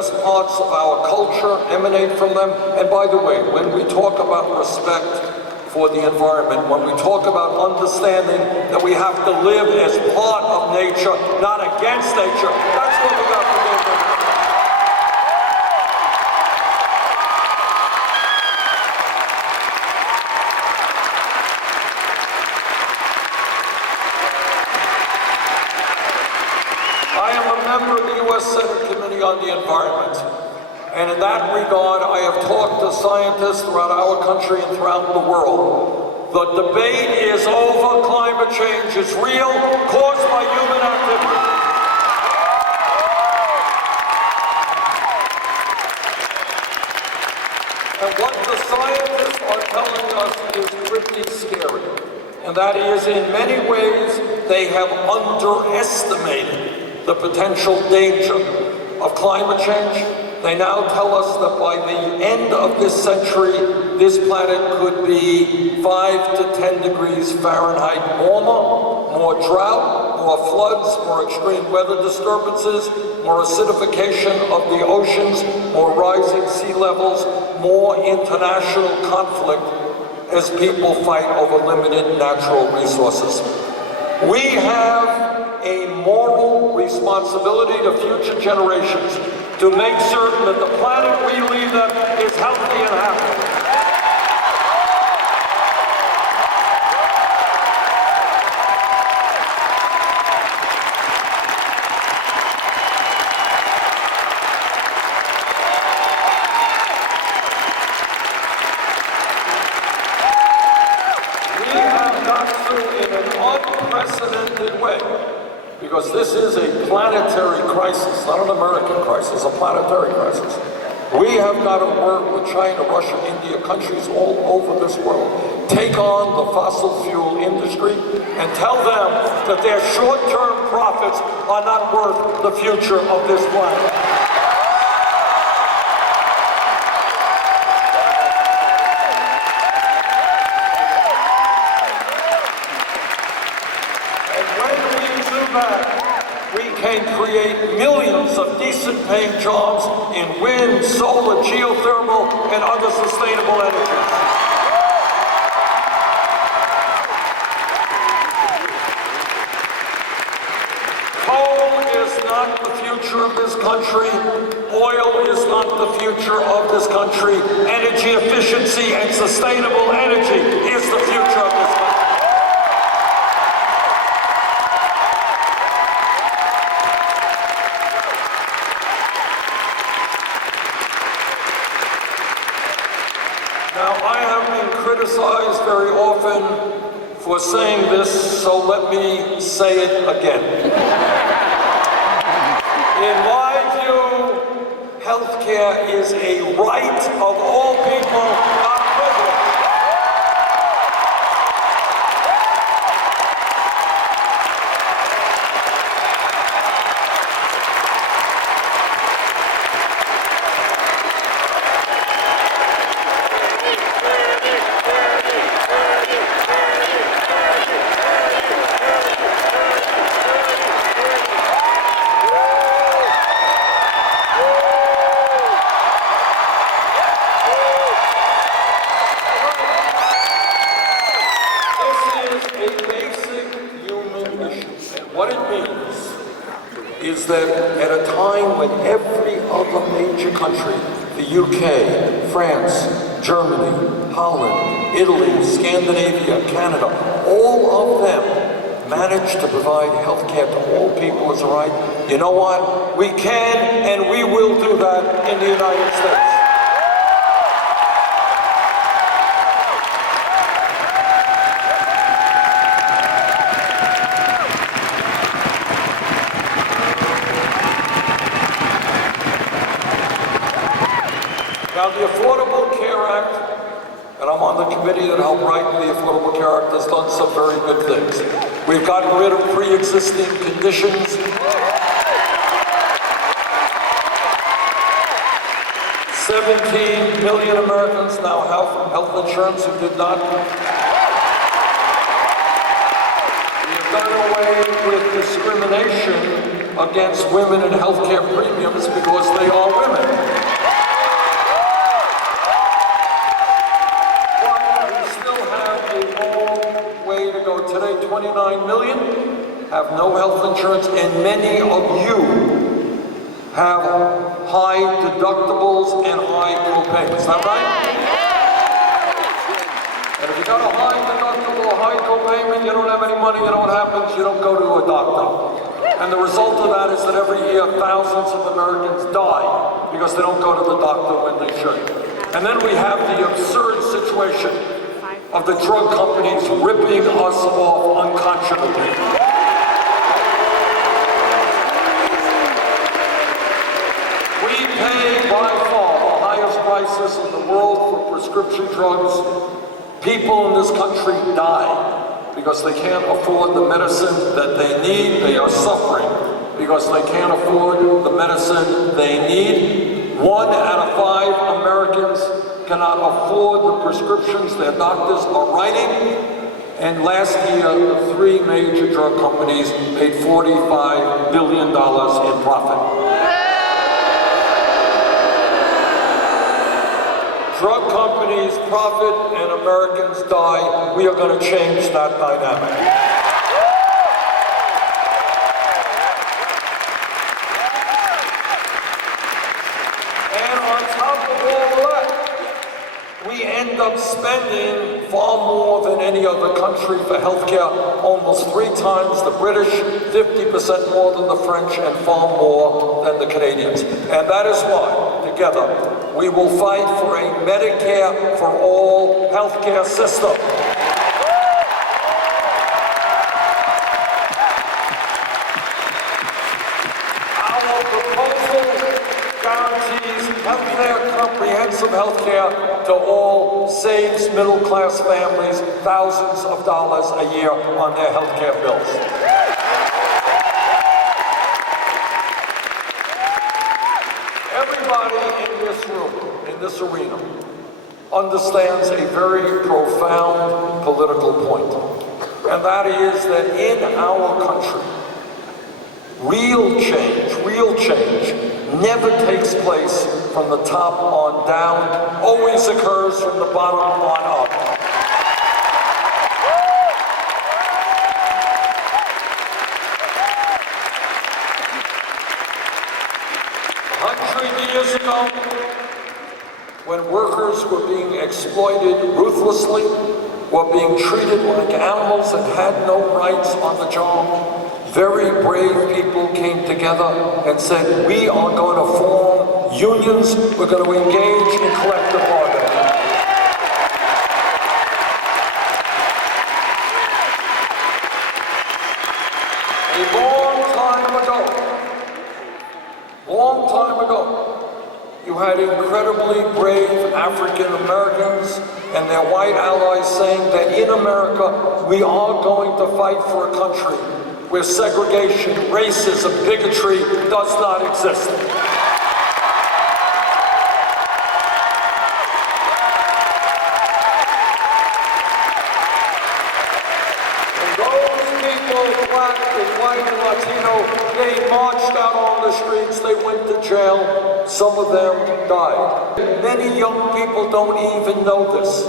best parts of our culture emanate from them. And by the way, when we talk about respect for the environment, when we talk about understanding that we have to live as part of nature, not against nature, that's what we got to do. I am a member of the U.S. Senate Committee on the Environment. And in that regard, I have talked to scientists throughout our country and throughout the world. The debate is over. Climate change is real, caused by human activity. And what the scientists are telling us is pretty scary. And that is, in many ways, they have underestimated the potential danger of climate change. They now tell us that by the end of this century, this planet could be 5 to 10 degrees Fahrenheit warmer, more drought, more floods, more extreme weather disturbances, more acidification of the oceans, more rising sea levels, more international conflict as people fight over limited natural resources. We have a moral responsibility to future generations to make certain that the planet we leave them is healthy and happy. We have got to, in an unprecedented way, because this is a planetary crisis, not an American crisis, a planetary crisis. We have got to work with China, Russia, India, countries all over this world, take on the fossil fuel industry and tell them that their short-term profits are not worth the future of this planet. We can create millions of decent-paying jobs in wind, solar, geothermal, and other sustainable energies. Coal is not the future of this country. Oil is not the future of this country. Energy efficiency and sustainable energy is the future of this country. Now, I have been criticized very often for saying this, so let me say it again. In my view, healthcare is a right of all people, not privilege. What it means is that at a time when every other major country, the UK, France, Germany, Holland, Italy, Scandinavia, Canada, all of them manage to provide health care to all people as a right, you know what? We can and we will do that in the United States. Now, the Affordable Care Act, and I'm on the committee that helped write the Affordable Care Act, has done some very good things. We've gotten rid of pre-existing conditions. 17 million Americans now have health insurance who did not. We've done away with discrimination against women in healthcare premiums because they are women. But we still have a long way to go. Today, 29 million have no health insurance, and many of you have high deductibles and high co-payments. Is that right? And if you got a high deductible, a high co-payment, you don't have any money, you know what happens? You don't go to a doctor. And the result of that is that every year thousands of Americans die because they don't go to the doctor when they should. And then we have the absurd situation of the drug companies ripping us off unconscionably. We pay by far the highest prices in the world for prescription drugs. People in this country die because they can't afford the medicine that they need. They are suffering because they can't afford the medicine they need. 1 out of 5 Americans cannot afford the prescriptions their doctors are writing. And last year, the 3 major drug companies made $45 billion in profit. Drug companies profit and Americans die. We are going to change that dynamic. And on top of all of that, we end up spending far more than any other country for healthcare, almost 3 times the British, 50% more than the French, and far more than the Canadians. And that is why, together, we will fight for a Medicare for all healthcare system. Our proposal guarantees healthcare, comprehensive healthcare to all, saves middle-class families thousands of dollars a year on their healthcare bills. Everybody in this room, in this arena, understands a very profound political point. And that is that in our country, real change never takes place from the top on down, always occurs from the bottom on up. Years ago, when workers were being exploited ruthlessly, were being treated like animals and had no rights on the job, very brave people came together and said, we are going to form unions, we're going to engage in collective bargaining. Long time ago, you had incredibly brave African Americans and their white allies saying that in America, we are going to fight for a country where segregation, racism, bigotry does not exist. And those people, black and white and Latino, they marched out on the streets, they went to jail, some of them died. Many young people don't even know this.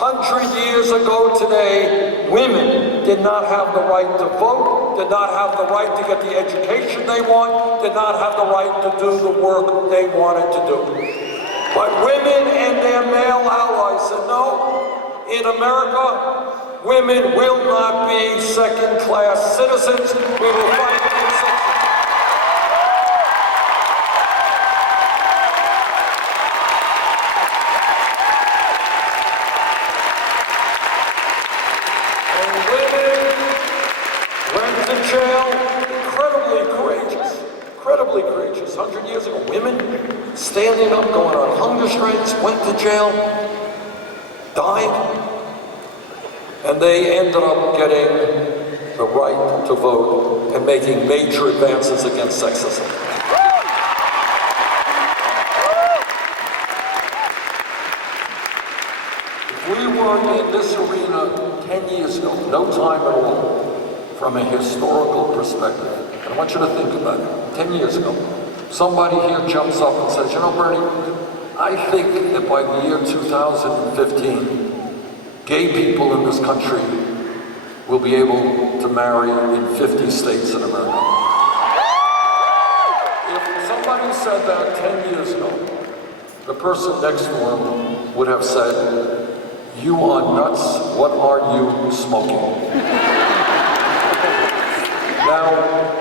100 years ago today, women did not have the right to vote, did not have the right to get the education they want, did not have the right to do the work they wanted to do. But women and their male allies said, no, in America, women will not be second-class citizens. We will fight against sexism. And women went to jail, incredibly courageous. 100 years ago, women standing up, going on hunger strikes, went to jail, died. And they ended up getting the right to vote and making major advances against sexism. If we weren't in this arena 10 years ago, no time at all, from a historical perspective, and I want you to think about it. 10 years ago, somebody here jumps up and says, you know, Bernie, I think that by the year 2015, gay people in this country will be able to marry in 50 states in America. If somebody said that 10 years ago, the person next to him would have said, you are nuts, what are you smoking? Now,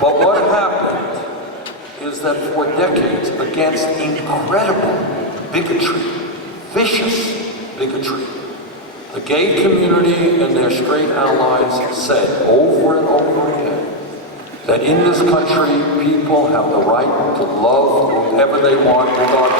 but what happened is that for decades, against incredible bigotry, vicious bigotry, the gay community and their straight allies said over and over again that in this country, people have the right to love whoever they want, regardless of.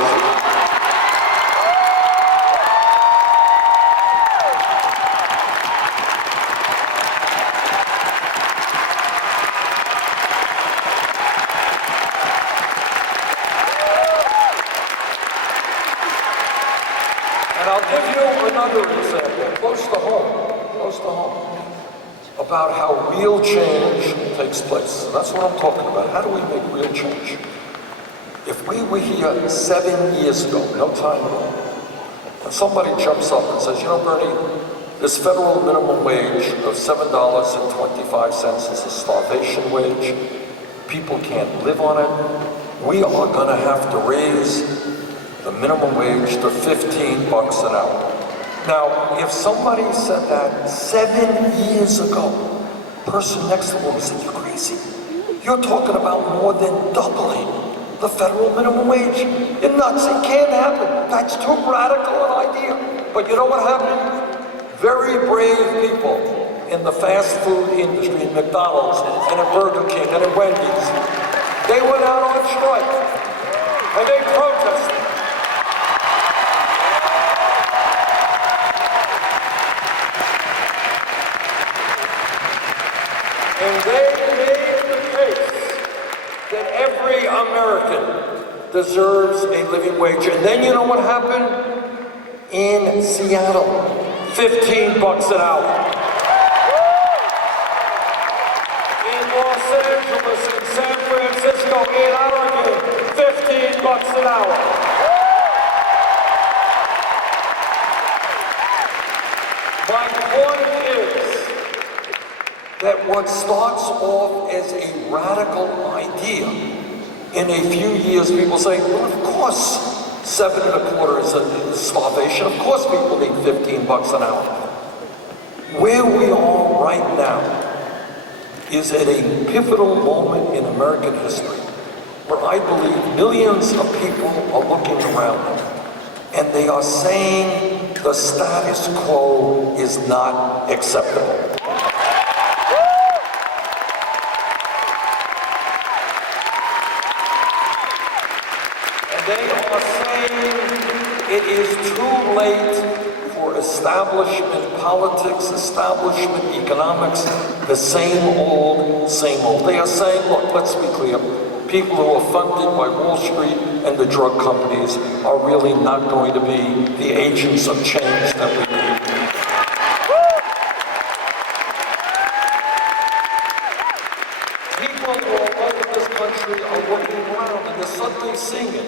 And I'll give you another example, close to home, about how real change takes place. That's what I'm talking about. How do we make real change? If we were here 7 years ago, no time at all, and somebody jumps up and says, you know, Bernie, this federal minimum wage of $7.25 is a starvation wage. People can't live on it. We are going to have to raise the minimum wage to $15 an hour. Now, if somebody said that 7 years ago, person next to them said, you're crazy. You're talking about more than doubling the federal minimum wage. You're nuts, it can't happen. That's too radical an idea. But you know what happened? Very brave people in the fast food industry, in McDonald's, and at Burger King, and at Wendy's, they went out on strike, and they protested. And they made the case that every American deserves a living wage. And then you know what happened? In Seattle, $15 an hour. In Los Angeles, in San Francisco, in Oregon, $15 an hour. My point is that what starts off as a radical idea, in a few years people say, well, of course, 7.25 is a starvation. Of course people need $15 an hour. Where we are right now is at a pivotal moment in American history where I believe millions of people are looking around them and they are saying the status quo is not acceptable. They are saying it is too late for establishment politics, establishment economics, the same old, same old. They are saying, look, let's be clear, people who are funded by Wall Street and the drug companies are really not going to be the agents of change that we need. People all over this country are looking around and they're suddenly seeing it.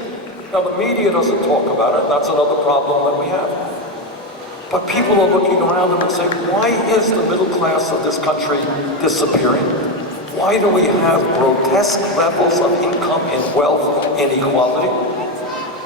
Now, the media doesn't talk about it, and that's another problem that we have. But people are looking around them and saying, why is the middle class of this country disappearing? Why do we have grotesque levels of income and wealth inequality?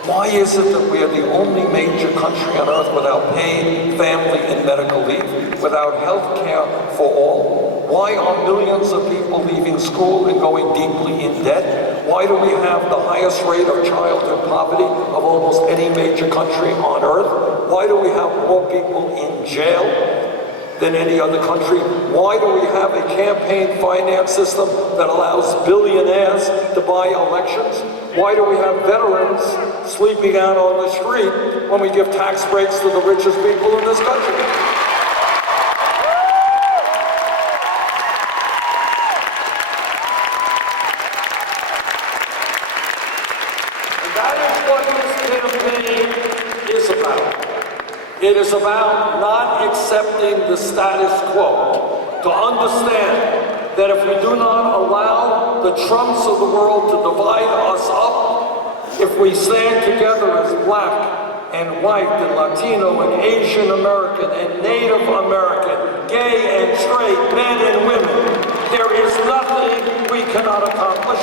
Why is it that we are the only major country on earth without paid family and medical leave, without health care for all? Why are millions of people leaving school and going deeply in debt? Why do we have the highest rate of childhood poverty of almost any major country on earth? Why do we have more people in jail than any other country? Why do we have a campaign finance system that allows billionaires to buy elections? Why do we have veterans sleeping out on the street when we give tax breaks to the richest people in this country? It is about not accepting the status quo, to understand that if we do not allow the Trumps of the world to divide us up, if we stand together as black and white and Latino and Asian American and Native American, gay and straight, men and women, there is nothing we cannot accomplish.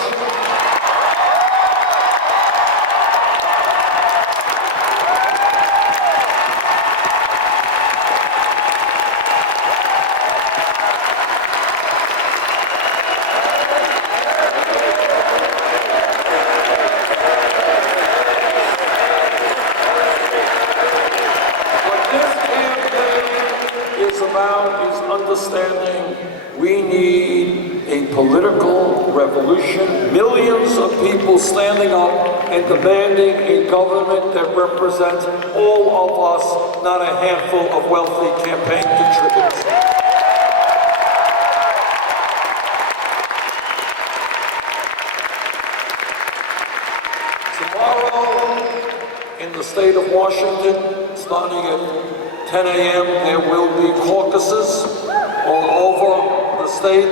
Is understanding we need a political revolution, millions of people standing up and demanding a government that represents all of us, not a handful of wealthy campaign contributors. Tomorrow, in the state of Washington, starting at 10 a.m., there will be caucuses all over the state,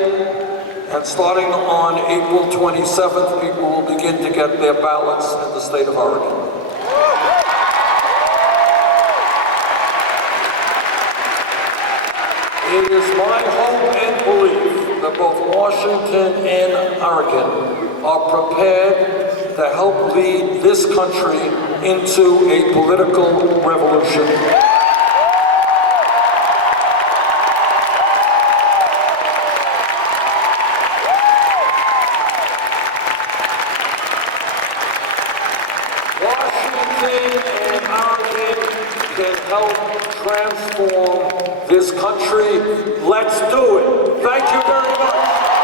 and starting on April 27th, people will begin to get their ballots in the state of Oregon. It is my hope and belief that both Washington and Oregon are prepared to help lead this country into a political revolution. Can help transform this country. Let's do it. Thank you very much.